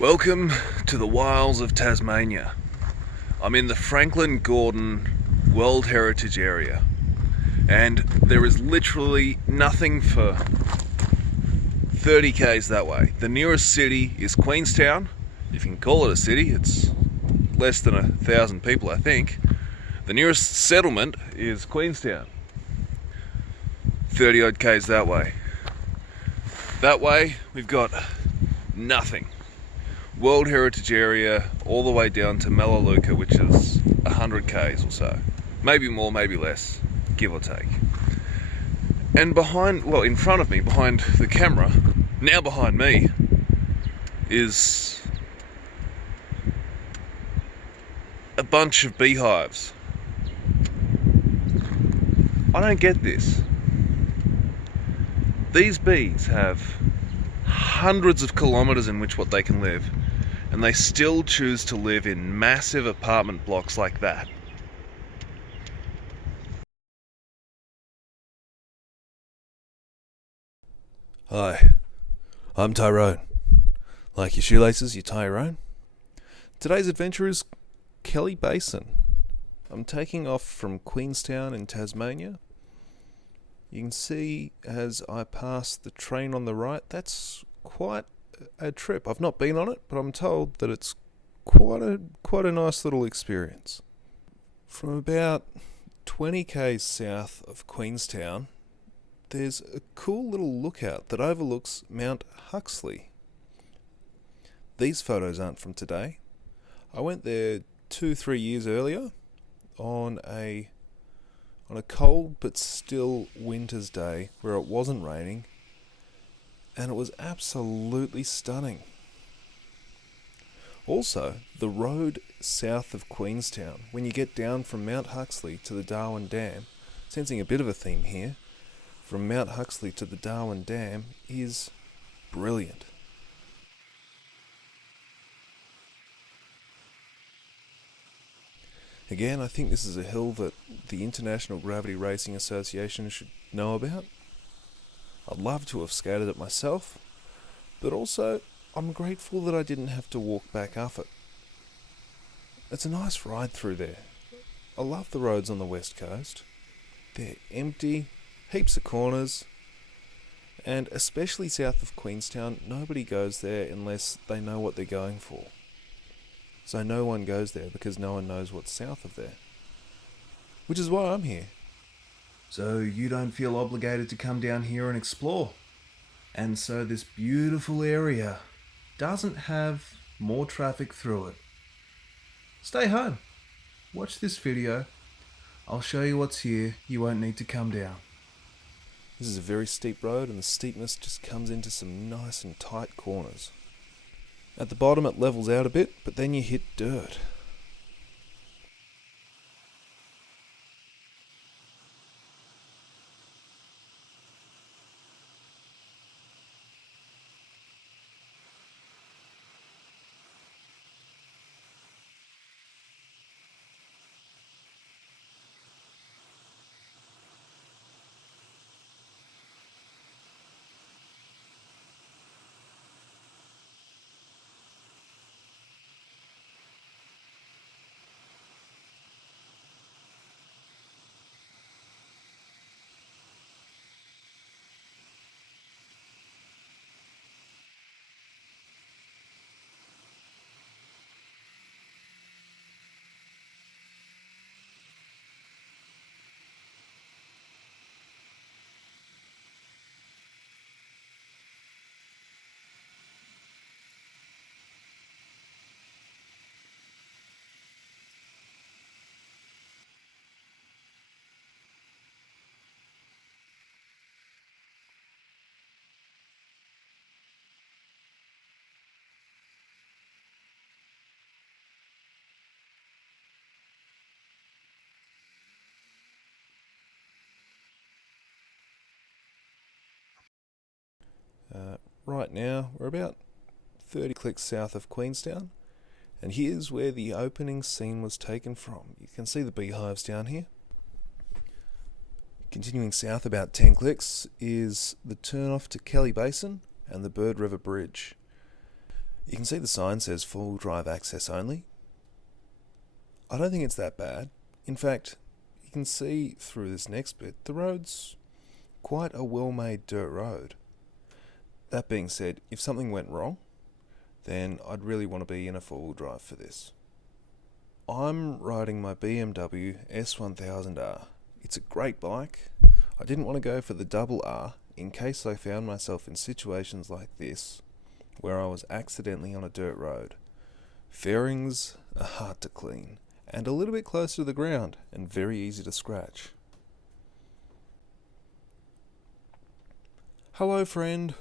Welcome to the wilds of Tasmania. I'm in the Franklin Gordon World Heritage Area, and there is literally nothing for 30 k's that way. The nearest city is Queenstown, if you can call it a city. It's less than 1,000 people, I think. The nearest settlement is Queenstown, 30 odd k's that way. That way we've got nothing. World Heritage Area all the way down to Melaleuca, which is 100 k's or so. Maybe more, maybe less, give or take. And in front of me, behind the camera, now behind me, is a bunch of beehives. I don't get this. These bees have hundreds of kilometres in which they can live, and they still choose to live in massive apartment blocks like that. Hi, I'm Tyrone. Like your shoelaces, you're Tyrone. Today's adventure is Kelly Basin. I'm taking off from Queenstown in Tasmania. You can see as I pass the train on the right, that's quite a trip. I've not been on it, but I'm told that it's quite a nice little experience. From about 20 k's south of Queenstown, there's a cool little lookout that overlooks Mount Huxley. These photos aren't from today. I went there 2-3 years earlier on a cold but still winter's day where it wasn't raining, and it was absolutely stunning. Also, the road south of Queenstown, when you get down from Mount Huxley to the Darwin Dam, sensing a bit of a theme here, from Mount Huxley to the Darwin Dam is brilliant. Again, I think this is a hill that the International Gravity Racing Association should know about. I'd love to have skated it myself, but also I'm grateful that I didn't have to walk back up it. It's a nice ride through there. I love the roads on the west coast. They're empty, heaps of corners, and especially south of Queenstown, nobody goes there unless they know what they're going for. So no one goes there because no one knows what's south of there. Which is why I'm here. So you don't feel obligated to come down here and explore. And so this beautiful area doesn't have more traffic through it. Stay home. Watch this video. I'll show you what's here. You won't need to come down. This is a very steep road, and the steepness just comes into some nice and tight corners. At the bottom it levels out a bit, but then you hit dirt. Right now, we're about 30 clicks south of Queenstown, and here's where the opening scene was taken from. You can see the beehives down here. Continuing south about 10 clicks is the turn off to Kelly Basin and the Bird River Bridge. You can see the sign says four-wheel drive access only. I don't think it's that bad. In fact, you can see through this next bit, the road's quite a well-made dirt road. That being said, if something went wrong, then I'd really want to be in a four-wheel drive for this. I'm riding my BMW S1000R. It's a great bike. I didn't want to go for the double R in case I found myself in situations like this, where I was accidentally on a dirt road. Fairings are hard to clean, and a little bit closer to the ground, and very easy to scratch. Hello, friend.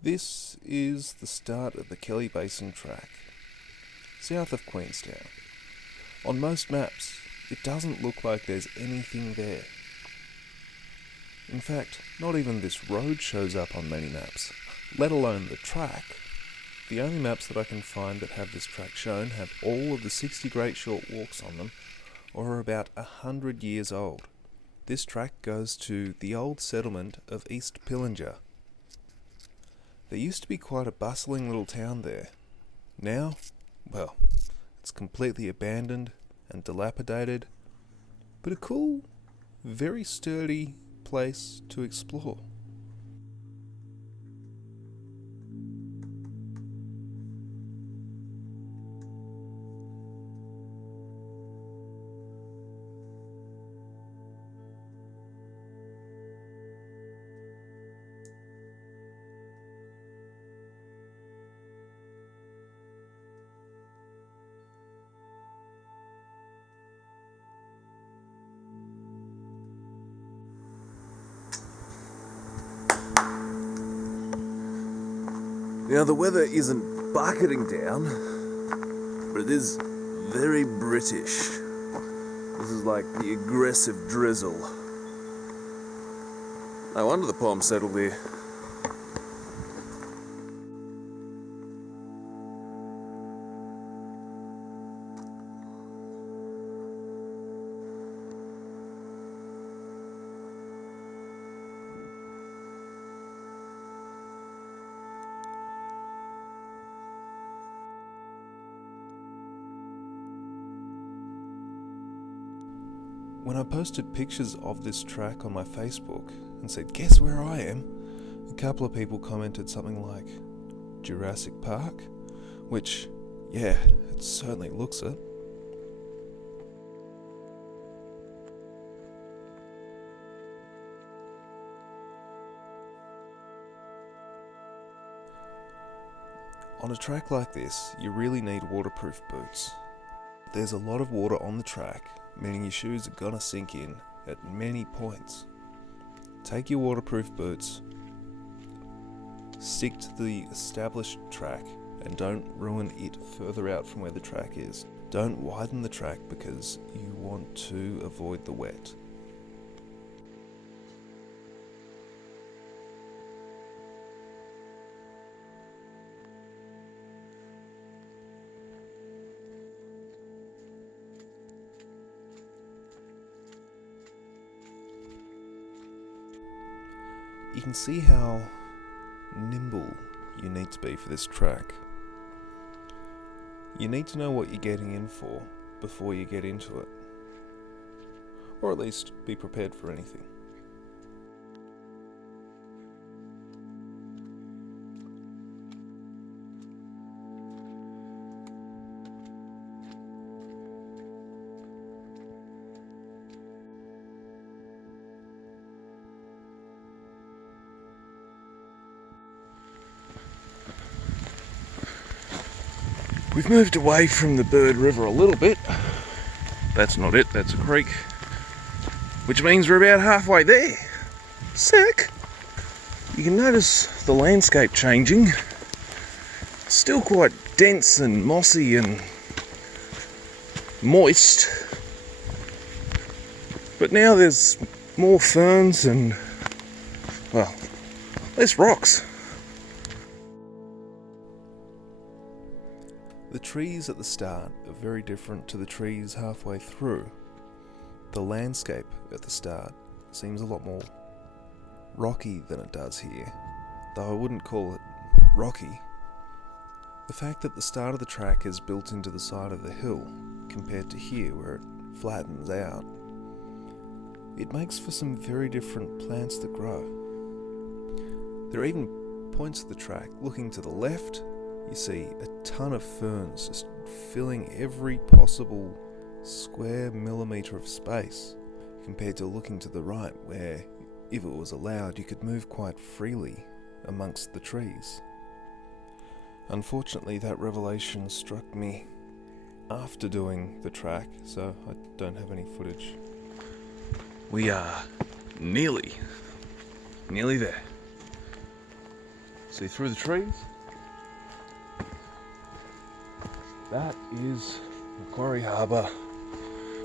This is the start of the Kelly Basin track, south of Queenstown. On most maps, it doesn't look like there's anything there. In fact, not even this road shows up on many maps, let alone the track. The only maps that I can find that have this track shown have all of the 60 great short walks on them, or are about 100 years old. This track goes to the old settlement of East Pillinger. There used to be quite a bustling little town there. Now, well, it's completely abandoned and dilapidated, but a cool, very sturdy place to explore. Now the weather isn't bucketing down, but it is very British. This is like the aggressive drizzle. No wonder the palm settled here. When I posted pictures of this track on my Facebook and said, "Guess where I am?" a couple of people commented something like Jurassic Park, which, yeah, it certainly looks it. On a track like this, you really need waterproof boots. There's a lot of water on the track, meaning your shoes are gonna sink in at many points. Take your waterproof boots, stick to the established track, and don't ruin it further out from where the track is. Don't widen the track because you want to avoid the wet. You can see how nimble you need to be for this track. You need to know what you're getting in for before you get into it, or at least be prepared for anything. We've moved away from the Bird River a little bit. That's not it, that's a creek. Which means we're about halfway there. Sick! You can notice the landscape changing. It's still quite dense and mossy and moist. But now there's more ferns and, well, less rocks. The trees at the start are very different to the trees halfway through. The landscape at the start seems a lot more rocky than it does here, though I wouldn't call it rocky. The fact that the start of the track is built into the side of the hill, compared to here where it flattens out, it makes for some very different plants that grow. There are even points of the track looking to the left, you see a ton of ferns just filling every possible square millimetre of space, compared to looking to the right where, if it was allowed, you could move quite freely amongst the trees. Unfortunately, that revelation struck me after doing the track, so I don't have any footage. We are nearly there. See through the trees? That is Macquarie Harbour,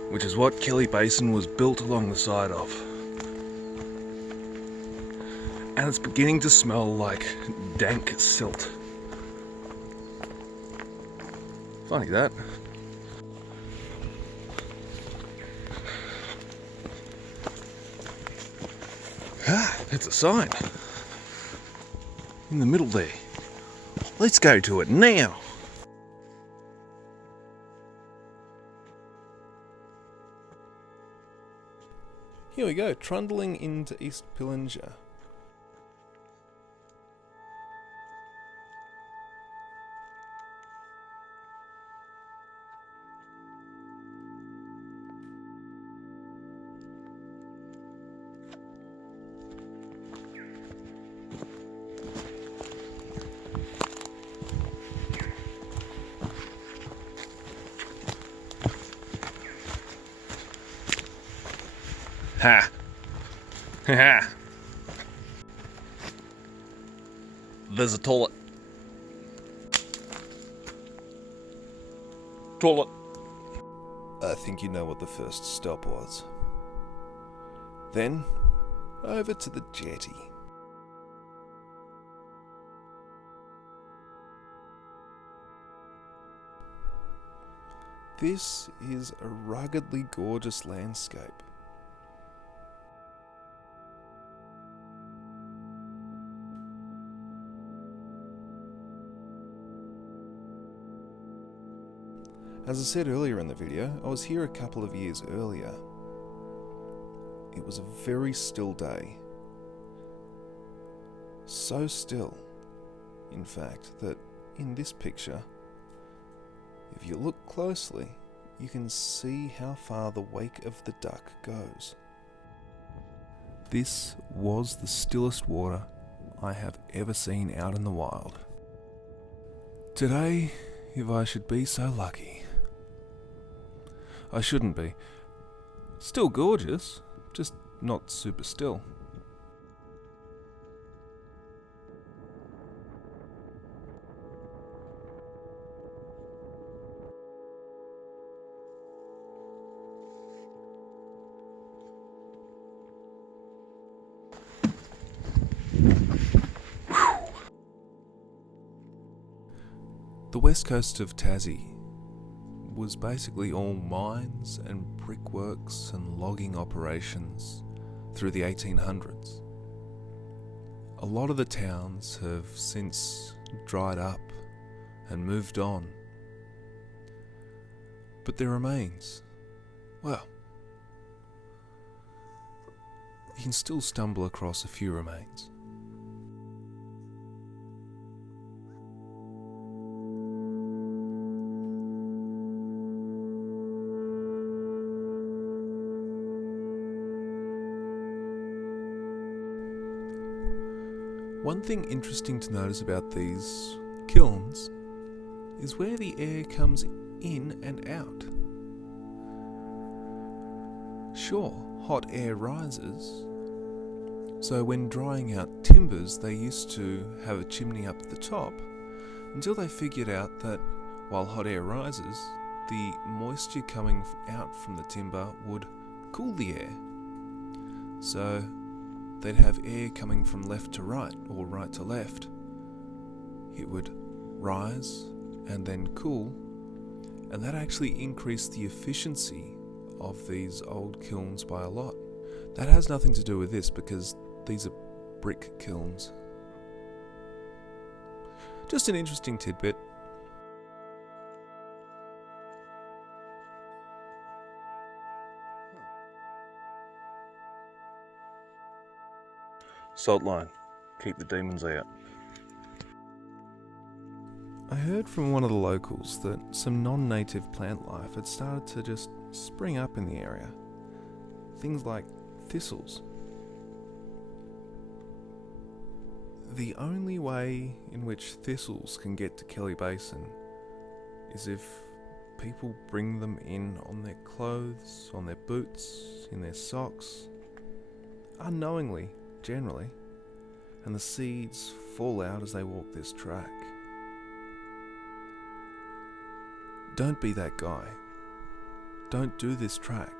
which is what Kelly Basin was built along the side of. And it's beginning to smell like dank silt. Funny that. It's a sign. In the middle there. Let's go to it now. Here we go, trundling into East Pillinger. Ha! Ha! There's a toilet. Toilet. I think you know what the first stop was. Then, over to the jetty. This is a ruggedly gorgeous landscape. As I said earlier in the video, I was here a couple of years earlier. It was a very still day. So still, in fact, that in this picture, if you look closely, you can see how far the wake of the duck goes. This was the stillest water I have ever seen out in the wild. Today, if I should be so lucky. I shouldn't be. Still gorgeous, just not super still. The west coast of Tassie was basically all mines and brickworks and logging operations through the 1800s. A lot of the towns have since dried up and moved on. But there remains, well, you can still stumble across a few remains. One thing interesting to notice about these kilns is where the air comes in and out. Sure, hot air rises, so when drying out timbers they used to have a chimney up the top, until they figured out that while hot air rises, the moisture coming out from the timber would cool the air. So they'd have air coming from left to right or right to left. It would rise and then cool, and that actually increased the efficiency of these old kilns by a lot. That has nothing to do with this because these are brick kilns. Just an interesting tidbit. Salt line. Keep the demons out. I heard from one of the locals that some non-native plant life had started to just spring up in the area. Things like thistles. The only way in which thistles can get to Kelly Basin is if people bring them in on their clothes, on their boots, in their socks, unknowingly, generally, and the seeds fall out as they walk this track. Don't be that guy. Don't do this track.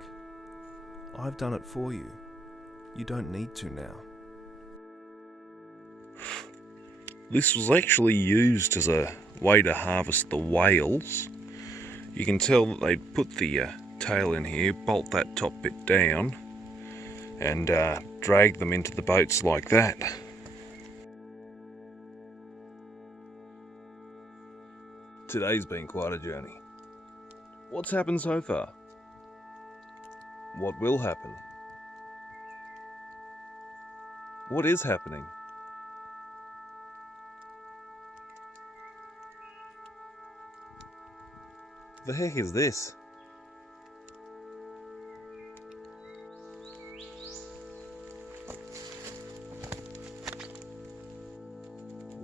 I've done it for you. You don't need to now. This was actually used as a way to harvest the whales. You can tell that they'd put the tail in here, bolt that top bit down, and drag them into the boats like that. Today's been quite a journey. What's happened so far? What will happen? What is happening? The heck is this?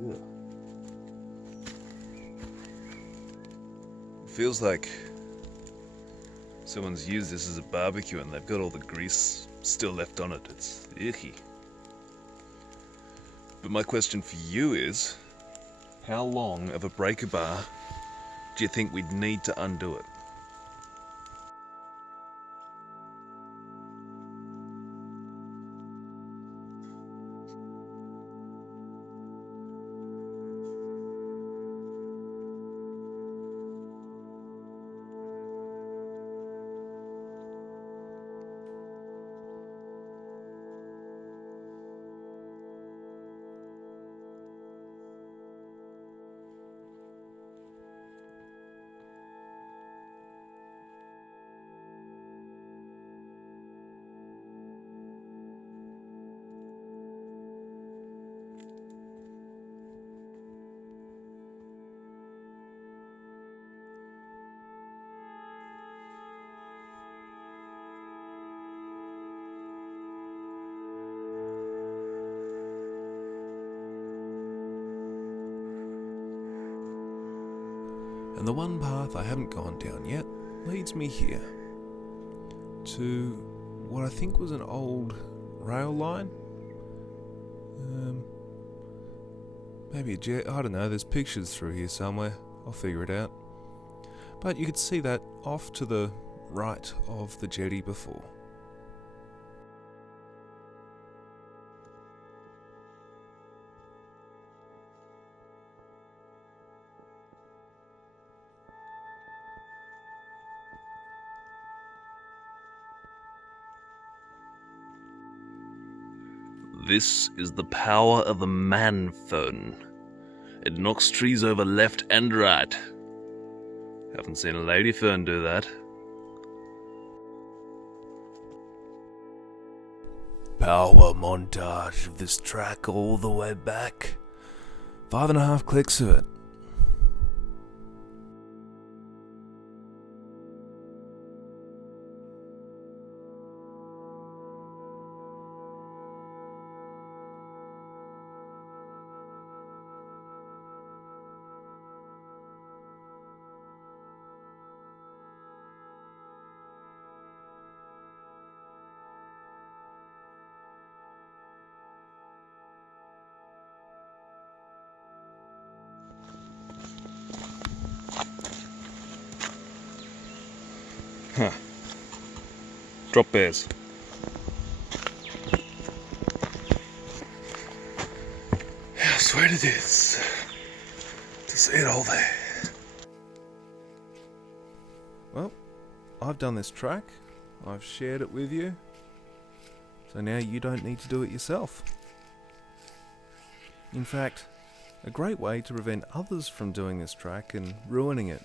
Ugh. Feels like someone's used this as a barbecue and they've got all the grease still left on it. It's icky. But my question for you is, how long of a breaker bar do you think we'd need to undo it? And the one path I haven't gone down yet leads me here to what I think was an old rail line. Maybe a jet, I don't know, there's pictures through here somewhere, I'll figure it out. But you could see that off to the right of the jetty before. This is the power of the man phone. It knocks trees over left and right. Haven't seen a lady fern do that. Power montage of this track all the way back. 5.5 clicks of it. Huh. Drop bears. How sweet it is to see it all there. Well, I've done this track. I've shared it with you. So now you don't need to do it yourself. In fact, a great way to prevent others from doing this track and ruining it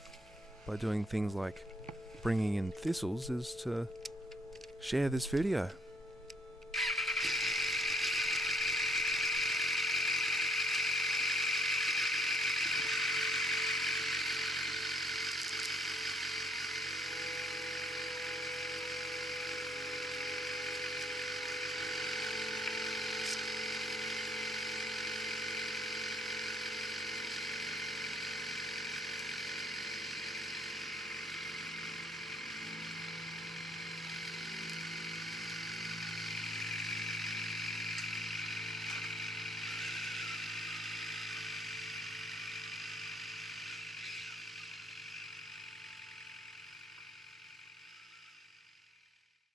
by doing things like bringing in thistles is to share this video.